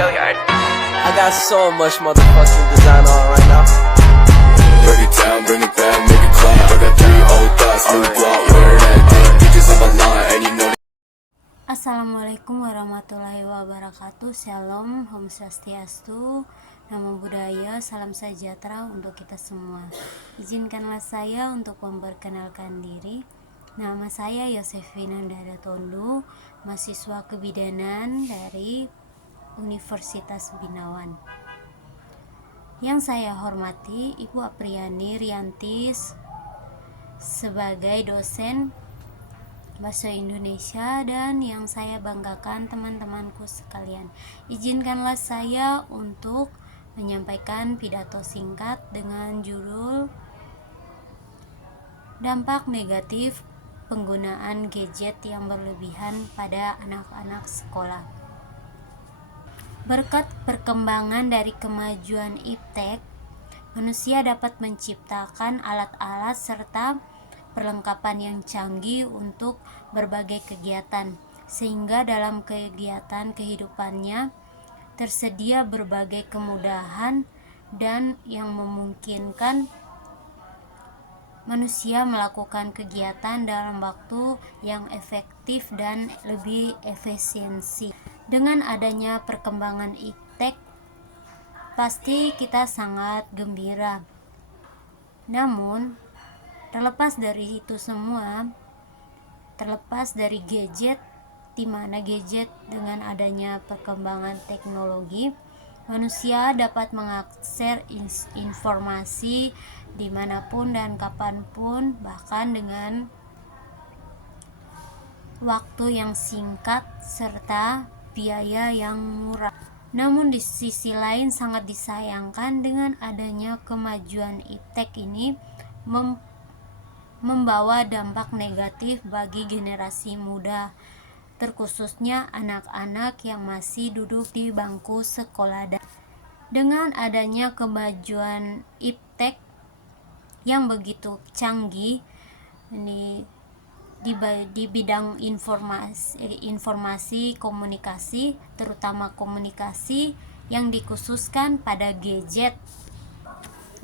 I got so much motherfucking design on right now. Break it down, bring it back, make it clap. I got 3 old thoughts, new guap, wear that thing. Bitches on my line, and you know. Assalamualaikum warahmatullahi wabarakatuh. Shalom, Om Swastiastu, Namo Buddhaya, salam sejahtera untuk kita semua. Izinkanlah saya untuk memperkenalkan diri. Nama saya Yosefina Dara Tondu, mahasiswa kebidanan dari Universitas Binawan. Yang saya hormati Ibu Apriani Riantis sebagai dosen Bahasa Indonesia, dan yang saya banggakan teman-temanku sekalian. Izinkanlah saya untuk menyampaikan pidato singkat dengan judul Dampak Negatif Penggunaan Gadget yang Berlebihan pada Anak-anak Sekolah. Berkat perkembangan dari kemajuan iptek, manusia dapat menciptakan alat-alat serta perlengkapan yang canggih untuk berbagai kegiatan, sehingga dalam kegiatan kehidupannya tersedia berbagai kemudahan dan yang memungkinkan manusia melakukan kegiatan dalam waktu yang efektif dan lebih efisiensi. Dengan adanya perkembangan iptek, pasti kita sangat gembira. Namun, terlepas dari itu semua, terlepas dari gadget, di mana gadget dengan adanya perkembangan teknologi, manusia dapat mengakses informasi dimanapun dan kapanpun, bahkan dengan waktu yang singkat serta biaya yang murah. Namun di sisi lain sangat disayangkan dengan adanya kemajuan iptek ini membawa dampak negatif bagi generasi muda, terkhususnya anak-anak yang masih duduk di bangku sekolah. Dengan adanya kemajuan iptek yang begitu canggih di bidang informasi komunikasi, terutama komunikasi yang dikhususkan pada gadget.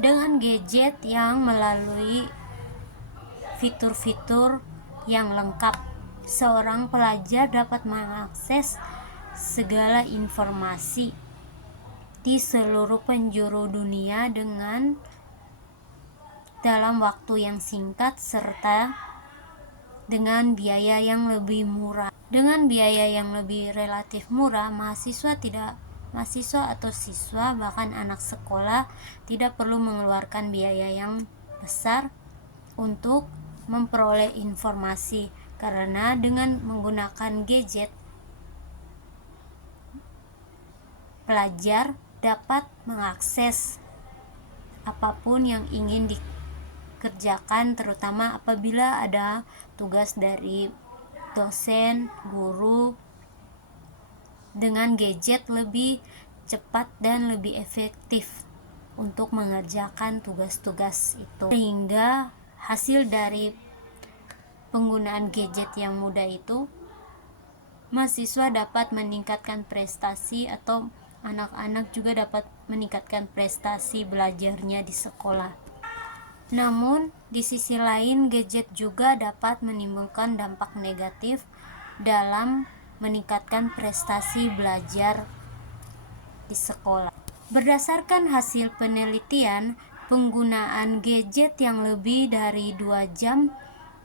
Dengan gadget yang melalui fitur-fitur yang lengkap, seorang pelajar dapat mengakses segala informasi di seluruh penjuru dunia dalam waktu yang singkat serta dengan biaya yang lebih murah. Dengan biaya yang lebih relatif murah, mahasiswa atau siswa, bahkan anak sekolah tidak perlu mengeluarkan biaya yang besar untuk memperoleh informasi, karena dengan menggunakan gadget, pelajar dapat mengakses apapun yang ingin dikerjakan, terutama apabila ada tugas dari dosen, guru. Dengan gadget lebih cepat dan lebih efektif untuk mengerjakan tugas-tugas itu, sehingga hasil dari penggunaan gadget yang mudah itu, mahasiswa dapat meningkatkan prestasi atau anak-anak juga dapat meningkatkan prestasi belajarnya di sekolah. Namun, di sisi lain, gadget juga dapat menimbulkan dampak negatif dalam meningkatkan prestasi belajar di sekolah. Berdasarkan hasil penelitian, penggunaan gadget yang lebih dari 2 jam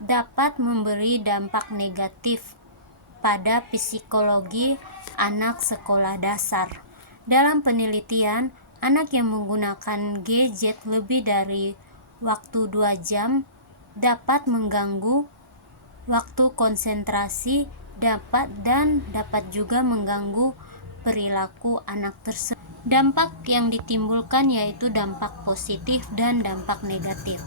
dapat memberi dampak negatif pada psikologi anak sekolah dasar. Dalam penelitian, anak yang menggunakan gadget lebih dari waktu 2 jam dapat mengganggu waktu konsentrasi, dapat juga mengganggu perilaku anak tersebut. Dampak yang ditimbulkan yaitu dampak positif dan dampak negatif.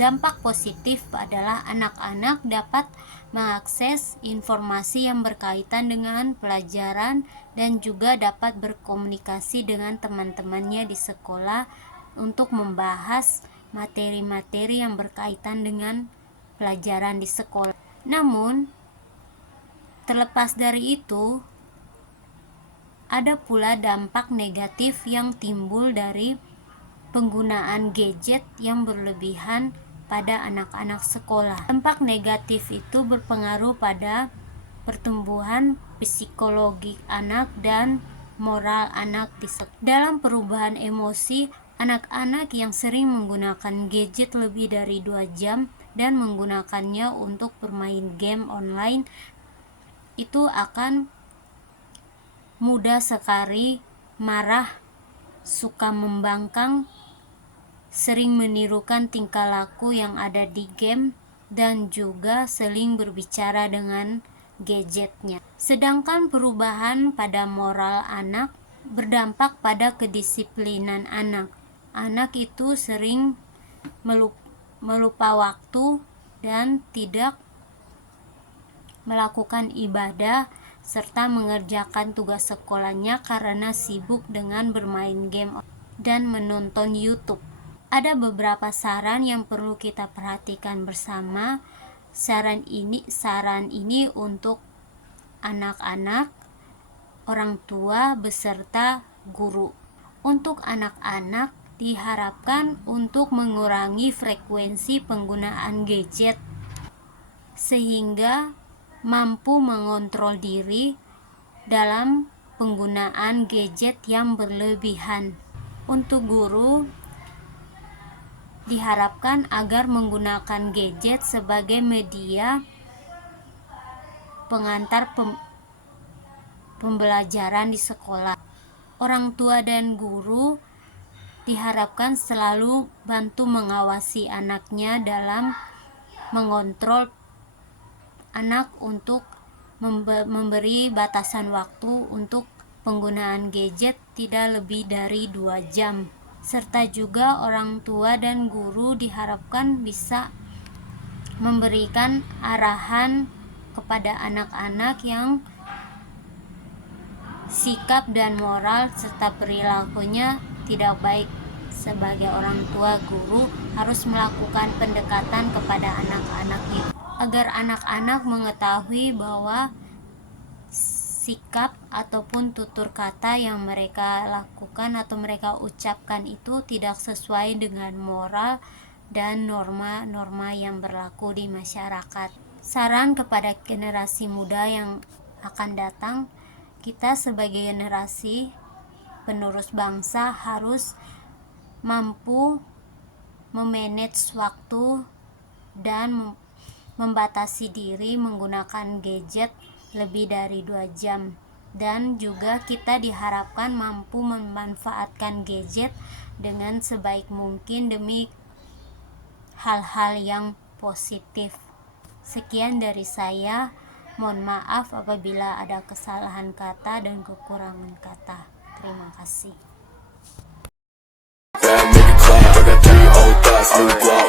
Dampak positif adalah anak-anak dapat mengakses informasi yang berkaitan dengan pelajaran dan juga dapat berkomunikasi dengan teman-temannya di sekolah untuk membahas materi-materi yang berkaitan dengan pelajaran di sekolah. Namun, terlepas dari itu, Ada pula dampak negatif yang timbul dari penggunaan gadget yang berlebihan pada anak-anak sekolah. Dampak negatif itu berpengaruh pada pertumbuhan psikologi anak dan moral anak di sekolah. Dalam perubahan emosi, anak-anak yang sering menggunakan gadget lebih dari 2 jam dan menggunakannya untuk bermain game online itu akan mudah sekali marah, suka membangkang, sering menirukan tingkah laku yang ada di game, dan juga sering berbicara dengan gadgetnya. Sedangkan perubahan pada moral anak berdampak pada kedisiplinan anak. Anak itu sering melupa waktu dan tidak melakukan ibadah serta mengerjakan tugas sekolahnya karena sibuk dengan bermain game dan menonton YouTube. Ada beberapa saran yang perlu kita perhatikan bersama. Saran ini untuk anak-anak, orang tua beserta guru. Untuk anak-anak diharapkan untuk mengurangi frekuensi penggunaan gadget sehingga mampu mengontrol diri dalam penggunaan gadget yang berlebihan. Untuk guru diharapkan agar menggunakan gadget sebagai media pengantar pembelajaran di sekolah. Orang tua dan guru diharapkan selalu bantu mengawasi anaknya dalam mengontrol anak untuk memberi batasan waktu untuk penggunaan gadget tidak lebih dari 2 jam. Serta juga orang tua dan guru diharapkan bisa memberikan arahan kepada anak-anak yang sikap dan moral serta perilakunya tidak baik. Sebagai orang tua, guru harus melakukan pendekatan kepada anak-anak itu agar anak-anak mengetahui bahwa sikap ataupun tutur kata yang mereka lakukan atau mereka ucapkan itu tidak sesuai dengan moral dan norma-norma yang berlaku di masyarakat. Saran kepada generasi muda yang akan datang, kita sebagai generasi penerus bangsa harus mampu memanage waktu dan membatasi diri menggunakan gadget lebih dari 2 jam. Dan juga kita diharapkan mampu memanfaatkan gadget dengan sebaik mungkin demi hal-hal yang positif. Sekian dari saya. Mohon maaf apabila ada kesalahan kata dan kekurangan kata. Terima kasih. Make it clap. I got 3 old thoughts, new block,